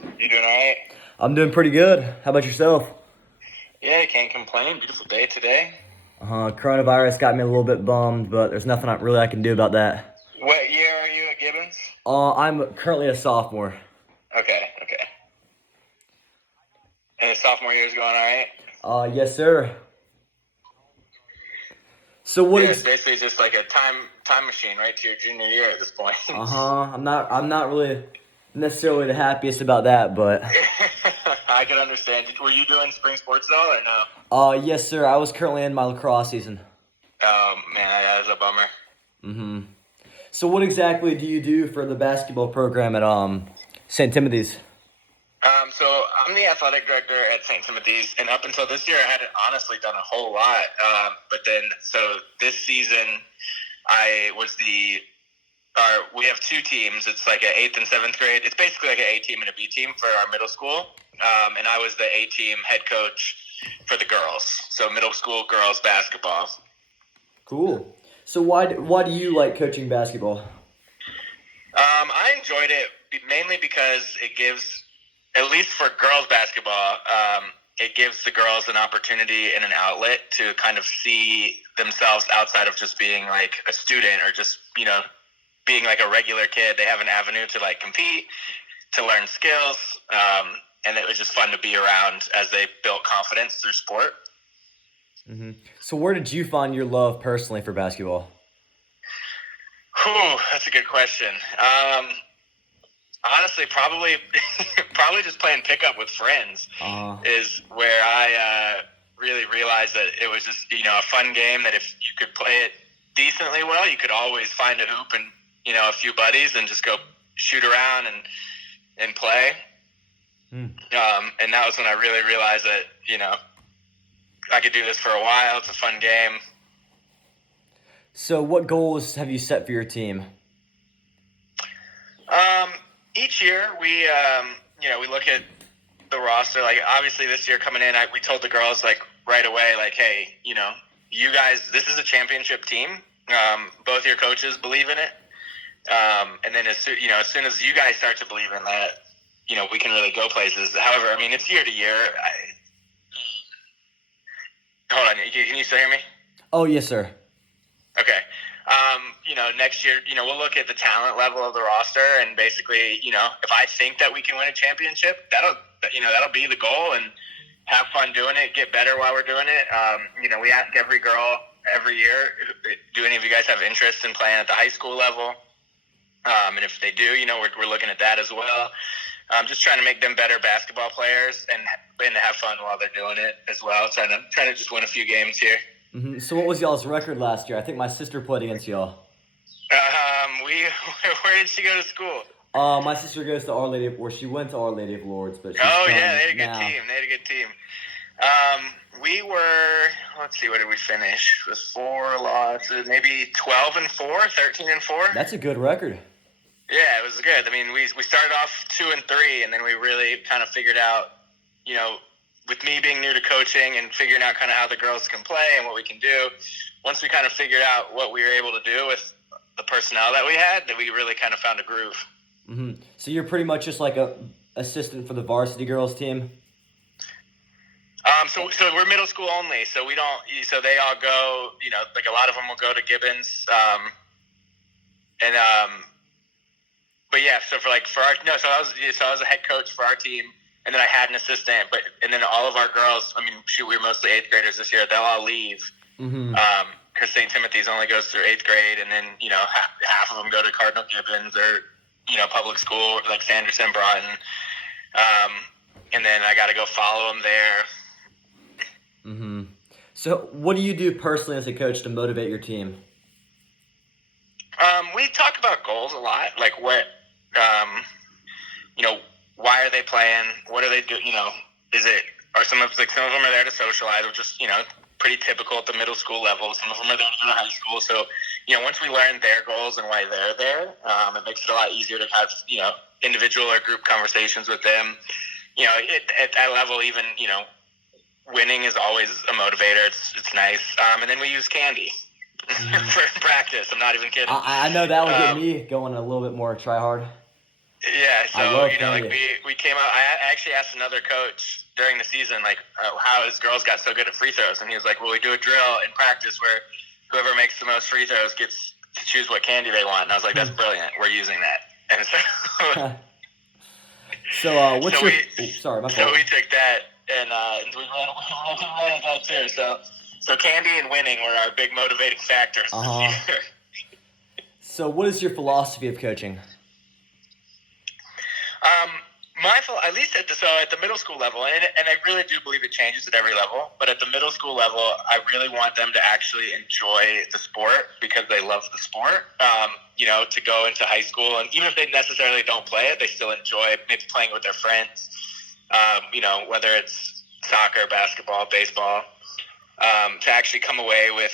You doing all right? I'm doing pretty good. How about yourself? Yeah, can't complain. Beautiful day today. Coronavirus got me a little bit bummed, but there's nothing I can do about that. What year are you at Gibbons? I'm currently a sophomore. Okay, okay. And the sophomore year's going all right? Yes, sir. So what? Yeah, it's basically just like a time machine right to your junior year at this point. I'm not really necessarily the happiest about that, but I can understand. Were you doing spring sports at all or no? yes, sir. I was currently in my lacrosse season. Man, that is a bummer. Mm-hmm. So what exactly do you do for the basketball program at St. Timothy's? So I'm the athletic director at St. Timothy's, and up until this year, I hadn't honestly done a whole lot. But then, so this season, I was we have two teams. It's like an 8th and 7th grade. It's basically like an A team and a B team for our middle school. And I was the A team head coach for the girls. So middle school girls basketball. Cool. So why do you like coaching basketball? I enjoyed it mainly because it gives, at least for girls basketball, it gives the girls an opportunity and an outlet to kind of see themselves outside of just being like a student or just, being like a regular kid. They have an avenue to like compete, to learn skills, and it was just fun to be around as they built confidence through sport. Mm-hmm. So where did you find your love personally for basketball? Whew, that's a good question. Honestly, probably probably just playing pickup with friends is where I really realized that it was just a fun game that if you could play it decently well, you could always find a hoop and a few buddies and just go shoot around and play. And that was when I really realized that I could do this for a while. It's a fun game. So what goals have you set for your team? Each year we look at the roster. Like obviously this year coming in, we told the girls like right away, like, hey, you guys, this is a championship team. Both your coaches believe in it. And then as soon as you guys start to believe in that, we can really go places. However, I mean, it's year to year. Hold on, can you still hear me? Oh, yes, sir. Okay. Next year, we'll look at the talent level of the roster and basically, if I think that we can win a championship, that'll be the goal and have fun doing it, get better while we're doing it. We ask every girl every year, do any of you guys have interest in playing at the high school level? And if they do, we're looking at that as well. Just trying to make them better basketball players and have fun while they're doing it as well. Trying to just win a few games here. Mm-hmm. So what was y'all's record last year? I think my sister played against y'all. Where did she go to school? My sister goes to Our Lady she went to Our Lady of Lourdes, but she's they had a good team. They had a good team. We were, let's see, what did we finish? It was 4 losses, maybe 12-4, 13-4. That's a good record. Yeah, it was good. I mean, we started off 2-3, and then we really kind of figured out, with me being new to coaching and figuring out kind of how the girls can play and what we can do. Once we kind of figured out what we were able to do with the personnel that we had, that we really kind of found a groove. Mm-hmm. So you're pretty much just like a assistant for the varsity girls team? So we're middle school only. So we don't. So they all go. Like a lot of them will go to Gibbons. But yeah. So for our So I was a head coach for our team, and then I had an assistant. And then all of our girls. I mean, shoot, we were mostly 8th graders this year. They'll all leave. Mm-hmm. Because St. Timothy's only goes through 8th grade, and then half of them go to Cardinal Gibbons or public school like Sanderson, Broughton. And then I got to go follow them there. Mm-hmm. So what do you do personally as a coach to motivate your team? We talk about goals a lot, like what, why are they playing? What are they doing? Some of them are there to socialize, which is, pretty typical at the middle school level. Some of them are there to go to high school. So, once we learn their goals and why they're there, it makes it a lot easier to have, individual or group conversations with them. At that level, even, winning is always a motivator. It's nice. And then we use candy for practice. I'm not even kidding. I know that will get me going a little bit more try hard. Yeah, I so love like Candy. we came out. I actually asked another coach during the season, like, how his girls got so good at free throws, and he was like, "Well, we do a drill in practice where whoever makes the most free throws gets to choose what candy they want." And I was like, "That's brilliant. We're using that." And so, So, what's so your? we Oh, sorry, my so fault. we took that and we ran that too. So candy and winning were our big motivating factors Uh this huh. year. So, what is your philosophy of coaching? Um, at least at the middle school level, and I really do believe it changes at every level. But at the middle school level, I really want them to actually enjoy the sport because they love the sport. To go into high school, and even if they necessarily don't play it, they still enjoy maybe playing with their friends. Whether it's soccer, basketball, baseball, to actually come away with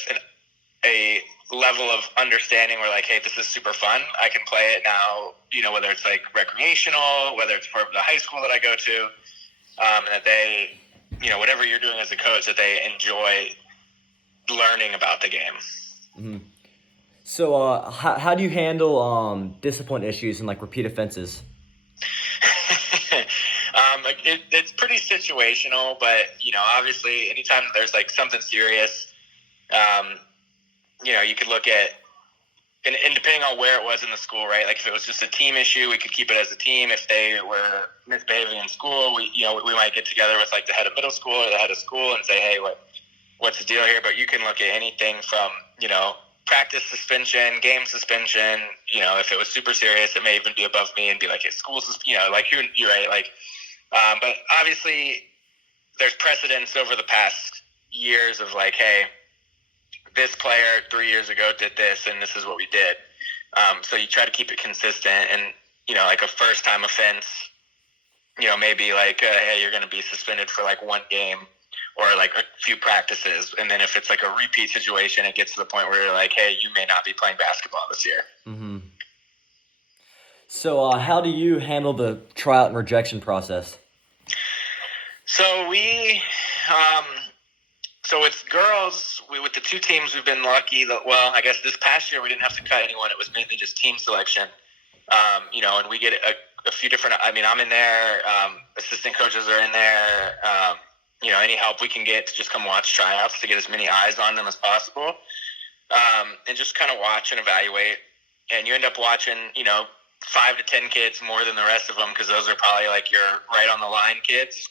a level of understanding where like, hey, this is super fun. I can play it now, whether it's like recreational, whether it's for the high school that I go to, and that they, whatever you're doing as a coach, that they enjoy learning about the game. Mm-hmm. So, how do you handle discipline issues and like repeat offenses? It's pretty situational, but obviously, anytime there's like something serious, you could look at, and depending on where it was in the school, right? Like if it was just a team issue, we could keep it as a team. If they were misbehaving in school, we might get together with like the head of middle school or the head of school and say, hey, what's the deal here? But you can look at anything from practice suspension, game suspension. If it was super serious, it may even be above me and be like, hey, school, like you're right, like. But obviously, there's precedence over the past years of like, hey, this player 3 years ago did this, and this is what we did. So you try to keep it consistent, and like a first time offense, maybe like, hey, you're going to be suspended for like one game or like a few practices, and then if it's like a repeat situation, it gets to the point where you're like, hey, you may not be playing basketball this year. Mm-hmm. So, how do you handle the tryout and rejection process? So so with girls, with the two teams, we've been lucky that, well, I guess this past year we didn't have to cut anyone. It was mainly just team selection. And we get a few different, I'm in there, assistant coaches are in there, any help we can get to just come watch tryouts to get as many eyes on them as possible, and just kind of watch and evaluate. And you end up watching, 5 to 10 kids more than the rest of them because those are probably like your right on the line kids.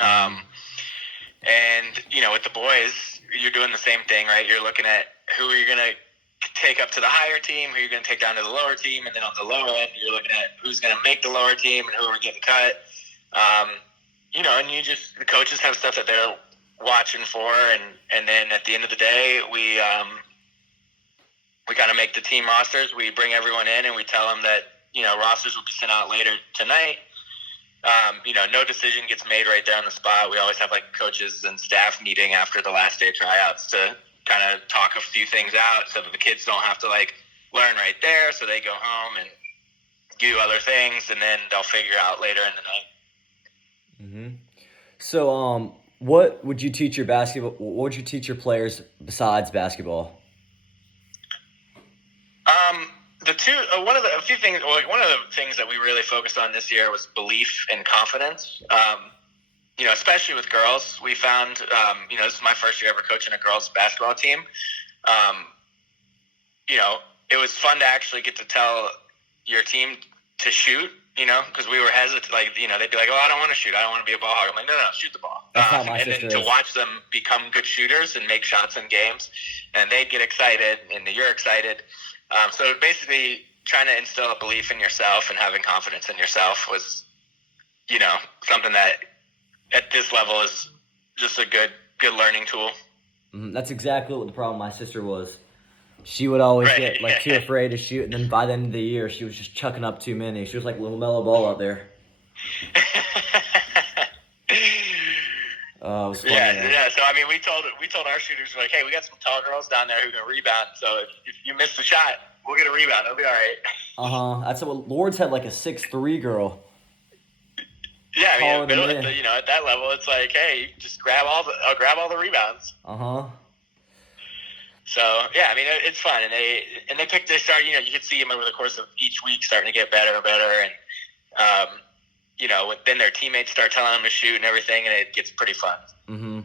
And, with the boys, you're doing the same thing, right? You're looking at who are you going to take up to the higher team, who you're going to take down to the lower team, and then on the lower end, you're looking at who's going to make the lower team and who are getting cut. And the coaches have stuff that they're watching for, and then at the end of the day, we kind of make the team rosters. We bring everyone in, and we tell them that, rosters will be sent out later tonight. No decision gets made right there on the spot. We always have like coaches and staff meeting after the last day tryouts to kind of talk a few things out so that the kids don't have to like learn right there. So they go home and do other things, and then they'll figure out later in the night. Mm-hmm. So, what would you teach your basketball? What would you teach your players besides basketball? One of the things that we really focused on this year was belief and confidence. Especially with girls, we found, this is my first year ever coaching a girls basketball team. It was fun to actually get to tell your team to shoot, because we were hesitant. Like, they'd be like, oh, I don't want to shoot. I don't want to be a ball hog. I'm like, no, shoot the ball. That's how my and sister then to is. watch them become good shooters and make shots in games, and they'd get excited, and you're excited. So basically trying to instill a belief in yourself and having confidence in yourself was, something that at this level is just a good learning tool. Mm-hmm. That's exactly what the problem my sister was. She would always Right. get like too afraid to shoot, and then by the end of the year, she was just chucking up too many. She was like LaMelo Ball out there. It was funny. Yeah. So we told our shooters, like, hey, we got some tall girls down there who can rebound. So if you miss the shot, we'll get a rebound. It'll be all right. That's what Lords had, like a 6'3" girl. Yeah, Taller than me. at that level, it's like, hey, you can just grab all the rebounds. So yeah, I mean it's fun, and they start. You can see them over the course of each week starting to get better and better, and then their teammates start telling them to shoot and everything, and it gets pretty fun. Mm-hmm.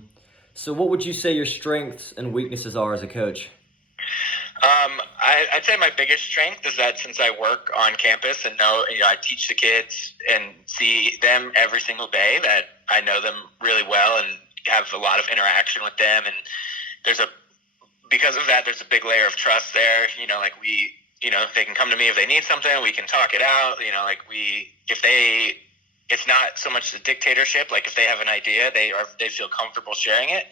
So what would you say your strengths and weaknesses are as a coach? I'd say my biggest strength is that since I work on campus and I teach the kids and see them every single day, that I know them really well and have a lot of interaction with them, and because of that, there's a big layer of trust there. They can come to me if they need something. We can talk it out. It's not so much the dictatorship. Like if they have an idea, they feel comfortable sharing it.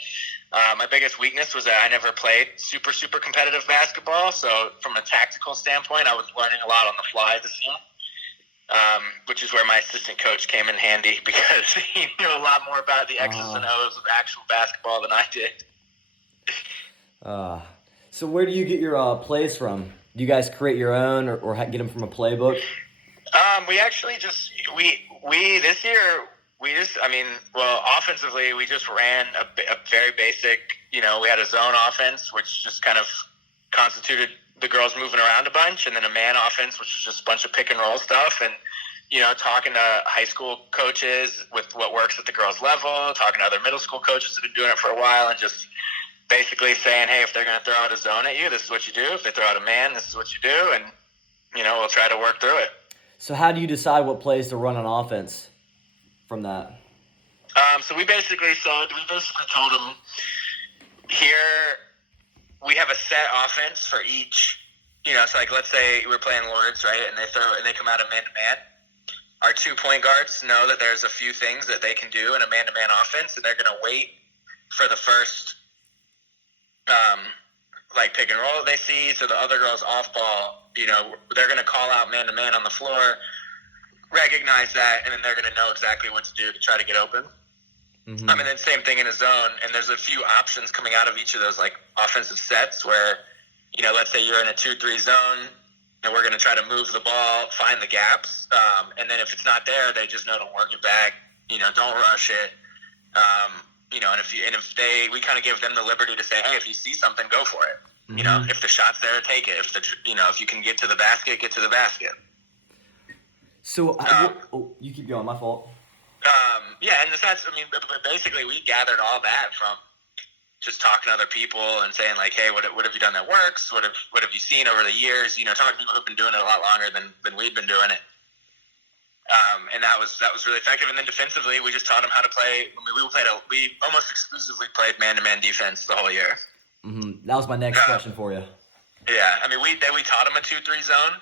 My biggest weakness was that I never played super, super competitive basketball. So from a tactical standpoint, I was learning a lot on the fly this year, which is where my assistant coach came in handy because he knew a lot more about the X's and O's of actual basketball than I did. So where do you get your plays from? Do you guys create your own or get them from a playbook? We actually this year offensively we just ran a very basic. We had a zone offense which just kind of constituted the girls moving around a bunch, and then a man offense which was just a bunch of pick and roll stuff, and talking to high school coaches with what works at the girls level, talking to other middle school coaches that have been doing it for a while, and just basically saying, hey, if they're going to throw out a zone at you, this is what you do. If they throw out a man, this is what you do, and we'll try to work through it. So how do you decide what plays to run on offense from that? So we basically told them, here we have a set offense for each. So like let's say we're playing Lourdes, right, and they come out of man-to-man. Our 2 point guards know that there's a few things that they can do in a man-to-man offense, and they're going to wait for the first pick and roll that they see. So the other girls off ball, they're going to call out man-to-man on the floor, recognize that, and then they're going to know exactly what to do to try to get open. Mm-hmm. And then same thing in a zone, and there's a few options coming out of each of those offensive sets where, let's say you're in a 2-3 zone, and we're going to try to move the ball, find the gaps, and then if it's not there, they just know to work it back. Don't rush it. We kind of give them the liberty to say, hey, if you see something, go for it. Mm-hmm. If the shot's there, take it. If you can get to the basket, get to the basket. So, you keep going. My fault. Basically, we gathered all that from just talking to other people and saying hey, what have you done that works? What have you seen over the years? Talking to people who've been doing it a lot longer than we've been doing it. And that was really effective. And then defensively, we just taught them how to play. We almost exclusively played man-to-man defense the whole year. Mm-hmm. That was my next question for you. Yeah, we taught them a 2-3 zone,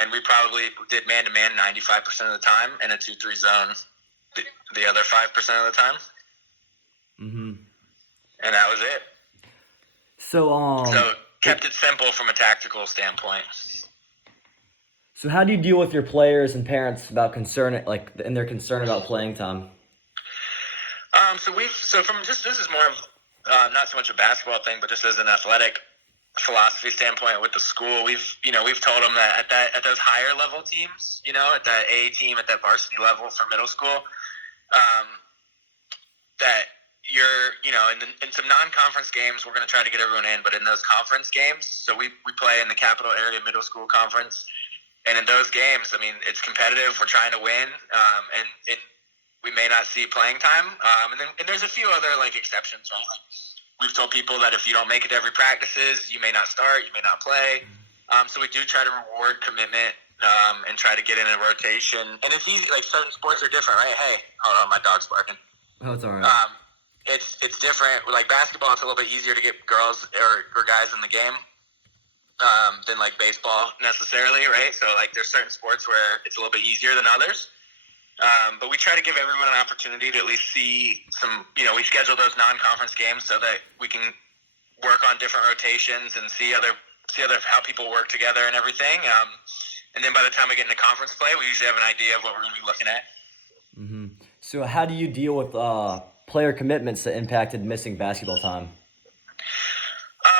and we probably did man-to-man 95% of the time, and a 2-3 zone the other 5% of the time. Mm-hmm. And that was it. So kept it simple from a tactical standpoint. So how do you deal with your players and parents about and their concern about playing time? This is more of not so much a basketball thing, but just as an athletic philosophy standpoint with the school, we've told them that at those higher level teams, at that A team, at that varsity level for middle school, that you're, in some non-conference games, we're going to try to get everyone in, but in those conference games, so we play in the Capital Area Middle School Conference. And in those games, it's competitive. We're trying to win, and we may not see playing time. And there's a few other exceptions, right? We've told people that if you don't make it to every practices, you may not start, you may not play. So we do try to reward commitment and try to get in a rotation. And it's easy. Certain sports are different, right? Hey, hold on, my dog's barking. Oh, it's all right. It's different. Basketball, it's a little bit easier to get girls or guys in the game than baseball necessarily, right? So there's certain sports where it's a little bit easier than others. But we try to give everyone an opportunity to at least see some, we schedule those non-conference games so that we can work on different rotations and see other how people work together and everything. And then by the time we get into conference play, we usually have an idea of what we're going to be looking at. Mm-hmm. So how do you deal with player commitments that impacted missing basketball time?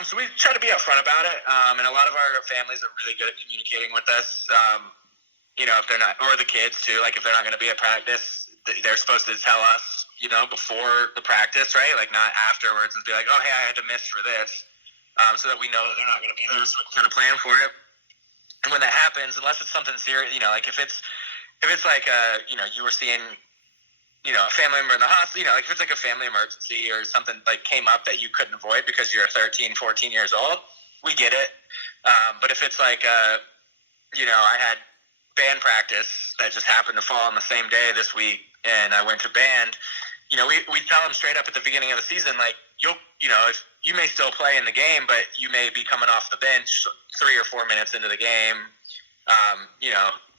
So we try to be upfront about it, and a lot of our families are really good at communicating with us. If they're not, or the kids too, if they're not going to be at practice, they're supposed to tell us, before the practice, right? Not afterwards and be oh, hey, I had to miss for this. so that we know that they're not going to be there, so we can kind of plan for it. And when that happens, unless it's something serious, like if it's like you were seeing a family member in the hospital, like if it's like a family emergency or something like came up that you couldn't avoid because you're 13, 14 years old, we get it. But if it's like I had band practice that just happened to fall on the same day this week, and I went to band. We tell them straight up at the beginning of the season, like if you may still play in the game, but you may be coming off the bench 3 or 4 minutes into the game.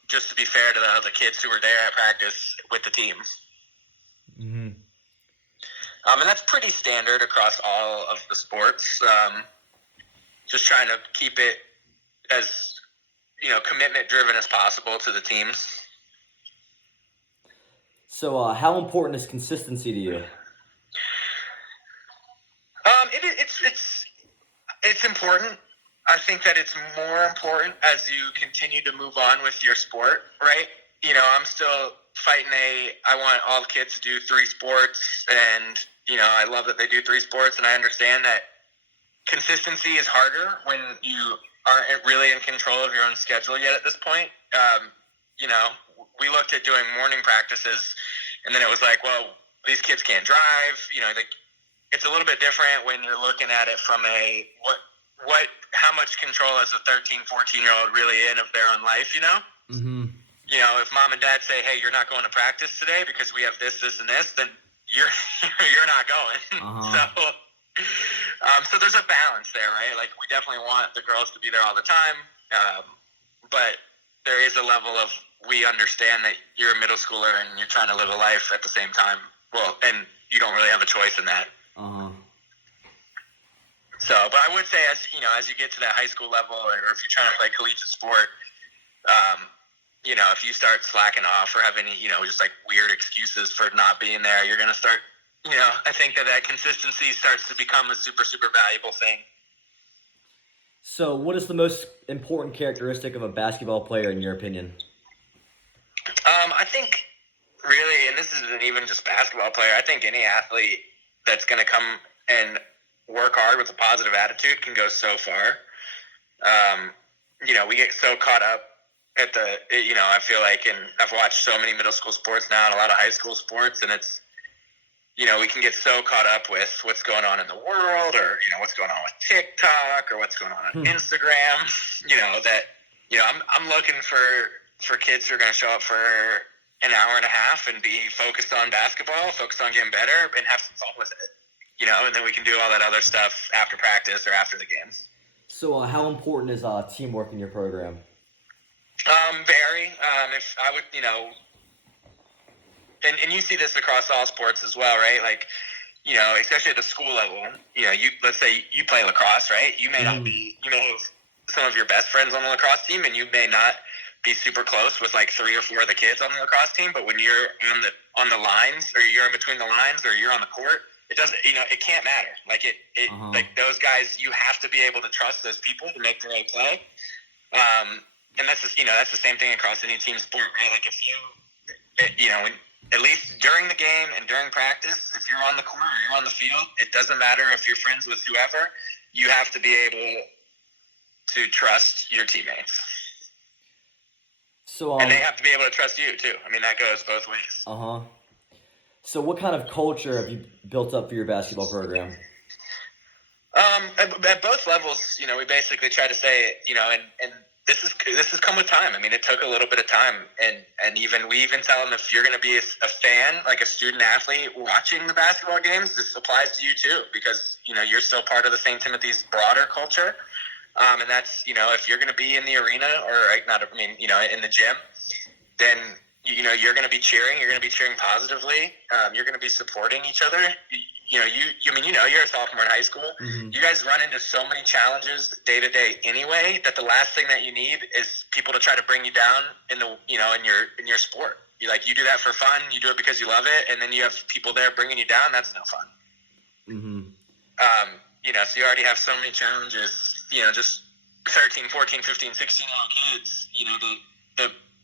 Just to be fair to the kids who were there at practice with the team. Mm-hmm. And that's pretty standard across all of the sports. Just trying to keep it as commitment driven as possible to the teams. So, how important is consistency to you? It's important. I think that it's more important as you continue to move on with your sport, right? I'm still fighting I want all the kids to do 3 sports, and I love that they do 3 sports, and I understand that consistency is harder when you aren't really in control of your own schedule yet at this point. We looked at doing morning practices, and then it was like, well, these kids can't drive. It's a little bit different when you're looking at it from how much control is a 13, 14-year-old really in of their own life, Mm-hmm. If mom and dad say, hey, you're not going to practice today because we have this, and this, then you're not going. Uh-huh. So there's a balance there, right? Like, we definitely want the girls to be there all the time. But there is a level of, we understand that you're a middle schooler and you're trying to live a life at the same time. Well, and you don't really have a choice in that. Uh-huh. So, but I would say as you get to that high school level, or if you're trying to play collegiate sport, if you start slacking off or having, just like weird excuses for not being there, you're going to start, I think that consistency starts to become a super, super valuable thing. So, what is the most important characteristic of a basketball player in your opinion? I think really, and this isn't even just basketball player, I think any athlete that's going to come and work hard with a positive attitude can go so far. We get so caught up at I feel like, and I've watched so many middle school sports now and a lot of high school sports, and it's, we can get so caught up with what's going on in the world, or, what's going on with TikTok, or what's going on Instagram, that, I'm looking for kids who are going to show up for an hour and a half and be focused on basketball, focused on getting better, and have some fun with it. And then we can do all that other stuff after practice or after the games. So, how important is teamwork in your program? Very. If I would, and you see this across all sports as well, right? Like, especially at the school level, let's say you play lacrosse, right? You may not be, you may have some of your best friends on the lacrosse team, and you may not be super close with like 3 or 4 of the kids on the lacrosse team, but when you're on the lines, or you're in between the lines, or you're on the court, it doesn't, it can't matter. Like like those guys, you have to be able to trust those people to make the right play. And that's just, that's the same thing across any team sport, right? Like if at least during the game and during practice, if you're on the court or you're on the field, it doesn't matter if you're friends with whoever, you have to be able to trust your teammates. So, and they have to be able to trust you too. I mean, that goes both ways. Uh-huh. So what kind of culture have you built up for your basketball program? At both levels, we basically try to say, and this has come with time. I mean, it took a little bit of time, and we even tell them, if you're going to be a fan, like a student athlete watching the basketball games, this applies to you too, because you're still part of the St. Timothy's broader culture, and that's if you're going to be in the arena or in the gym, then you're going to be cheering. You're going to be cheering positively. You're going to be supporting each other. You're a sophomore in high school. Mm-hmm. You guys run into so many challenges day to day anyway, that the last thing that you need is people to try to bring you down in your sport. You do that for fun. You do it because you love it, and then you have people there bringing you down. That's no fun. Mm-hmm. So you already have so many challenges. Just 13, 14, 15, 16-year-old kids.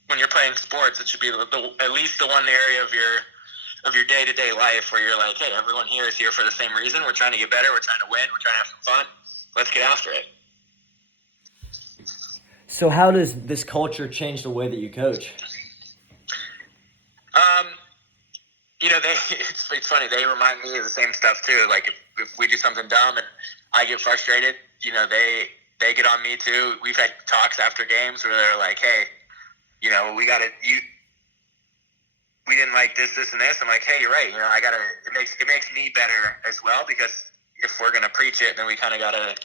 When you're playing sports, it should be at least the one area of your day-to-day life where you're like, hey, everyone here is here for the same reason. We're trying to get better. We're trying to win. We're trying to have some fun. let's get after it. So how does this culture change the way that you coach? It's funny. They remind me of the same stuff too. Like if we do something dumb and I get frustrated, they get on me too. We've had talks after games where they're like, "Hey, we didn't like this, and this." I'm like, "Hey, you're right. It makes me better as well, because if we're gonna preach it, then we kind of gotta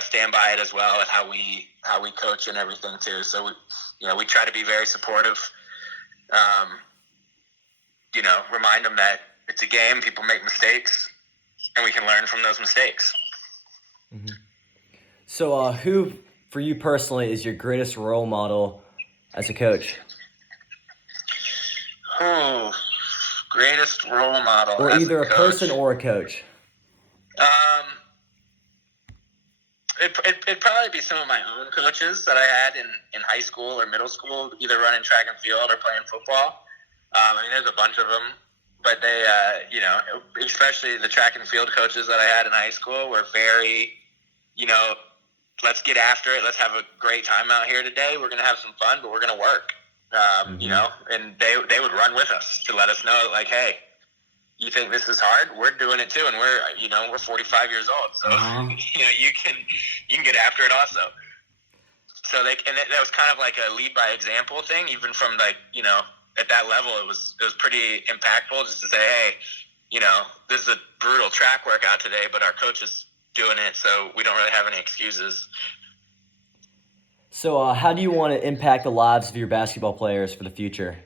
stand by it as well, and how we coach and everything too. So we try to be very supportive. Remind them that it's a game. People make mistakes, and we can learn from those mistakes. Mm-hmm. So, who, for you personally, is your greatest role model as a coach? Oh, greatest role model, or as either a a coach. person or a coach? It'd probably be some of my own coaches that I had in high school or middle school, either running track and field or playing football. There's a bunch of them, but they, especially the track and field coaches that I had in high school were very, let's get after it. Let's have a great time out here today. We're going to have some fun, but we're going to work. And they would run with us to let us know, like, hey, you think this is hard? We're doing it too, and we're 45 years old, so you can get after it also. So that was kind of like a lead by example thing, even from at that level, it was pretty impactful just to say, hey, this is a brutal track workout today, but our coach is doing it, so we don't really have any excuses. So, how do you want to impact the lives of your basketball players for the future?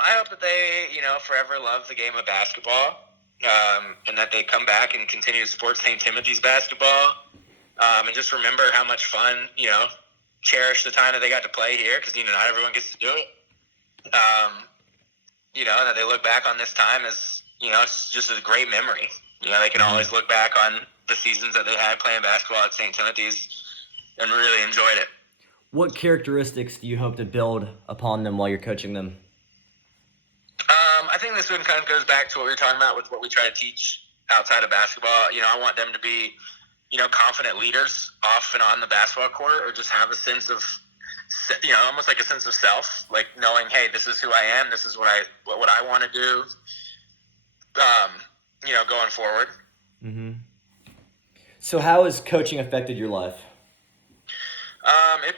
I hope that they, forever love the game of basketball, and that they come back and continue to support St. Timothy's basketball, and just remember how much fun, cherish the time that they got to play here, because, not everyone gets to do it. And that they look back on this time as, it's just a great memory. They can always look back on the seasons that they had playing basketball at St. Timothy's and really enjoyed it. What characteristics do you hope to build upon them while you're coaching them? I think this one kind of goes back to what we were talking about with what we try to teach outside of basketball. I want them to be, confident leaders off and on the basketball court, or just have a sense of, almost like a sense of self, like knowing, hey, this is who I am. This is what I want to do, going forward. Mm-hmm. So how has coaching affected your life? At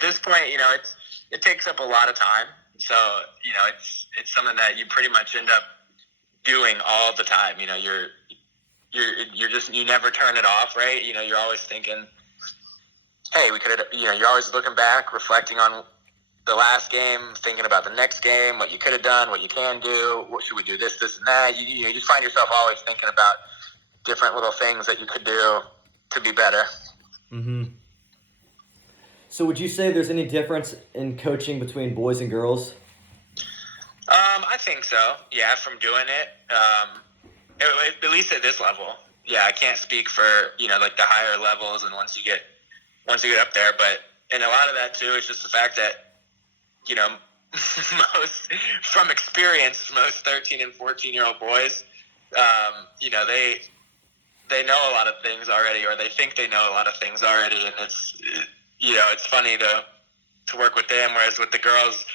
this point, it takes up a lot of time. So, it's something that you pretty much end up doing all the time. You never turn it off, right? You're always thinking, hey, we could have, you're always looking back, reflecting on the last game, thinking about the next game, what you could have done, what you can do, what should we do, this, and that. You just find yourself always thinking about different little things that you could do to be better. Mm-hmm. So would you say there's any difference in coaching between boys and girls? I think so. Yeah, from doing it, at least at this level. Yeah, I can't speak for like the higher levels and once you get up there, but and a lot of that too is just the fact that most from experience, most 13 and 14-year-old boys, they know a lot of things already, or they think they know a lot of things already, and it's funny to work with them, whereas with the girls,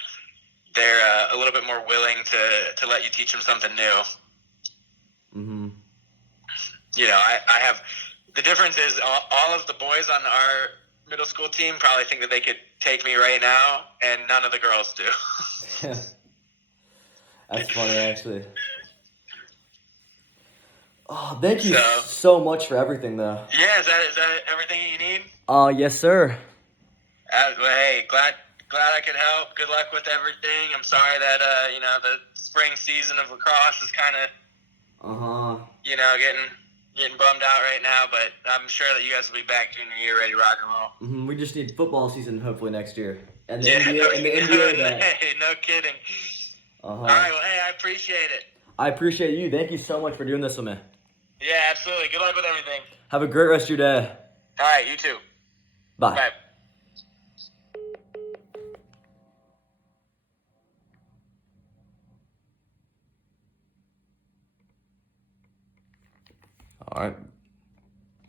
they're a little bit more willing to let you teach them something new. Mm-hmm. I have the difference is all of the boys on our middle school team probably think that they could take me right now, and none of the girls do. That's funny, actually. Oh, thank you so much for everything, though. Yeah, is that everything you need? Yes, sir. Hey, glad I could help. Good luck with everything. I'm sorry that the spring season of lacrosse is kind of getting bummed out right now, but I'm sure that you guys will be back junior year ready to rock and roll. Mm-hmm. We just need football season hopefully next year, and the NBA. Hey, no kidding. Uh-huh. All right, well, hey, I appreciate it. I appreciate you. Thank you so much for doing this with me. Yeah, absolutely. Good luck with everything. Have a great rest of your day. All right, you too. Bye. Bye. All right.